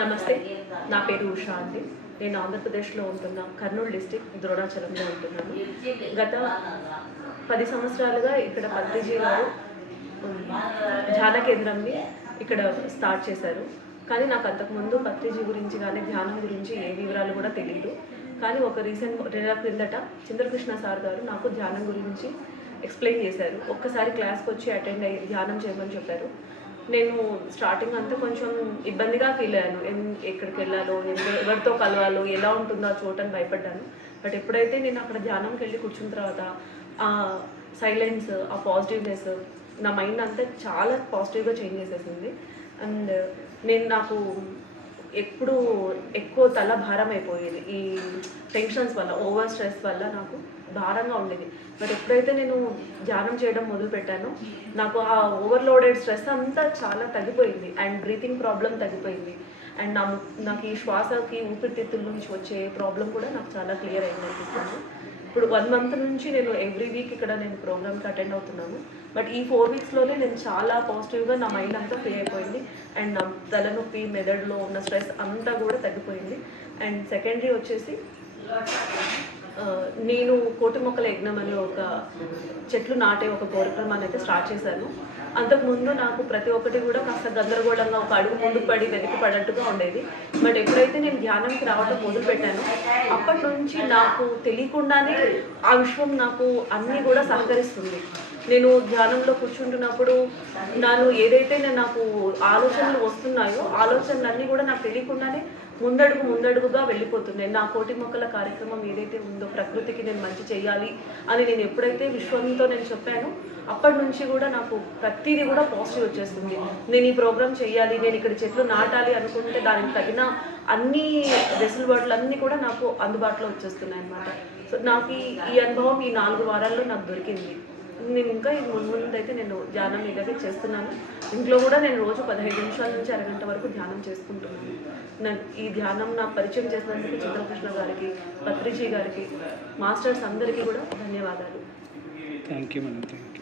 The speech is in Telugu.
నమస్తే. నా పేరు ఉషా అండి. నేను ఆంధ్రప్రదేశ్లో ఉంటున్న కర్నూలు డిస్టిక్ ద్రోణాచలంలో ఉంటున్నాను. గత పది సంవత్సరాలుగా ఇక్కడ పత్రిజీ గారు ధ్యాన కేంద్రంని ఇక్కడ స్టార్ట్ చేశారు. కానీ నాకు అంతకుముందు పత్రిజీ గురించి కానీ ధ్యానం గురించి ఏ వివరాలు కూడా తెలియదు కానీ ఒక రీసెంట్ నెల క్రిందట చంద్రకృష్ణ సార్ గారు నాకు ధ్యానం గురించి ఎక్స్ప్లెయిన్ చేశారు. ఒక్కసారి క్లాస్కి వచ్చి అటెండ్ అయ్యి ధ్యానం చేయమని చెప్పారు. నేను స్టార్టింగ్ అంతా కొంచెం ఇబ్బందిగా ఫీల్ అయ్యాను. ఎన్- ఎక్కడికి వెళ్ళాలో ఎవరితో కలవాలో ఎలా ఉంటుందో ఆ చోటని భయపడ్డాను. బట్ ఎప్పుడైతే నేను అక్కడ ధ్యానంకి వెళ్ళి కూర్చున్న తర్వాత ఆ సైలెన్స్ ఆ పాజిటివ్నెస్ నా మైండ్ అంతా చాలా పాజిటివ్గా చేంజ్ చేసేసింది. అండ్ నేను నాకు ఎప్పుడు ఎక్కువ తల భారం అయిపోయేది. ఈ టెన్షన్స్ వల్ల ఓవర్ స్ట్రెస్ వల్ల నాకు. భారంగా ఉండేది. బట్ ఎప్పుడైతే నేను ధ్యానం చేయడం మొదలు పెట్టానో నాకు ఆ ఓవర్లోడెడ్ స్ట్రెస్ అంతా చాలా తగ్గిపోయింది. అండ్ బ్రీతింగ్ ప్రాబ్లం తగ్గిపోయింది. అండ్ నా నాకు ఈ శ్వాసకి ఊపిరితిత్తుల నుంచి వచ్చే ప్రాబ్లం కూడా నాకు చాలా క్లియర్ అయింది అనిపిస్తుంది. ఇప్పుడు వన్ మంత్ నుంచి నేను ఎవ్రీ వీక్ ఇక్కడ నేను ప్రోగ్రామ్కి అటెండ్ అవుతున్నాను. బట్ ఈ ఫోర్ వీక్స్లోనే నేను చాలా పాజిటివ్గా నా మైండ్ అంతా ఫ్రీ అయిపోయింది. అండ్ నా తలనొప్పి మెదడులో ఉన్న స్ట్రెస్ అంతా కూడా తగ్గిపోయింది. అండ్ సెకండరీ వచ్చేసి నేను కోటి మొక్కల యజ్ఞం అనే ఒక చెట్లు నాటే ఒక కార్యక్రమాన్ని అయితే స్టార్ట్ చేశాను. అంతకుముందు నాకు ప్రతి ఒక్కటి కూడా కాస్త గందరగోళంగా ఒక అడుగు ముందు పడి వెనక్కి పడట్టుగా ఉండేది. బట్ ఎప్పుడైతే నేను ధ్యానంకి రావడం మొదలుపెట్టాను అప్పటి నుంచి నాకు తెలియకుండానే ఆ విశ్వం నాకు అన్నీ కూడా సహకరిస్తుంది. నేను ధ్యానంలో కూర్చుంటున్నప్పుడు నన్ను ఏదైతే నేను నాకు ఆలోచనలు వస్తున్నాయో ఆలోచనలన్నీ కూడా నాకు తెలియకుండానే ముందడుగు ముందడుగుగా వెళ్ళిపోతున్నాయి. నా కోటి మొక్కల కార్యక్రమం ఏదైతే ఉందో ప్రకృతికి నేను మంచి చేయాలి అని నేను ఎప్పుడైతే విశ్వంతో నేను చెప్పానో అప్పటి నుంచి కూడా నాకు ప్రతిదీ కూడా పాజిటివ్ వచ్చేస్తుంది. నేను ఈ ప్రోగ్రామ్ చేయాలి నేను ఇక్కడ చెట్లు నాటాలి అనుకుంటే దానికి తగిన అన్ని వెసులుబాట్లు అన్నీ కూడా నాకు అందుబాటులో వచ్చేస్తున్నాయి అన్నమాట సో నాకు ఈ అనుభవం ఈ నాలుగు వారాల్లో నాకు దొరికింది. నేను ఇంకా ఈ ముందు ముందు అయితే నేను ధ్యానం ఇదైతే చేస్తున్నాను. ఇంట్లో కూడా నేను రోజు పదహైదు నిమిషాల నుంచి అరగంట వరకు ధ్యానం చేసుకుంటున్నాను నాకు ఈ ధ్యానం నాకు పరిచయం చేసినందుకు చంద్రకృష్ణ గారికి పత్రిజీ గారికి మాస్టర్స్ అందరికీ కూడా ధన్యవాదాలు. Thank you madam thank you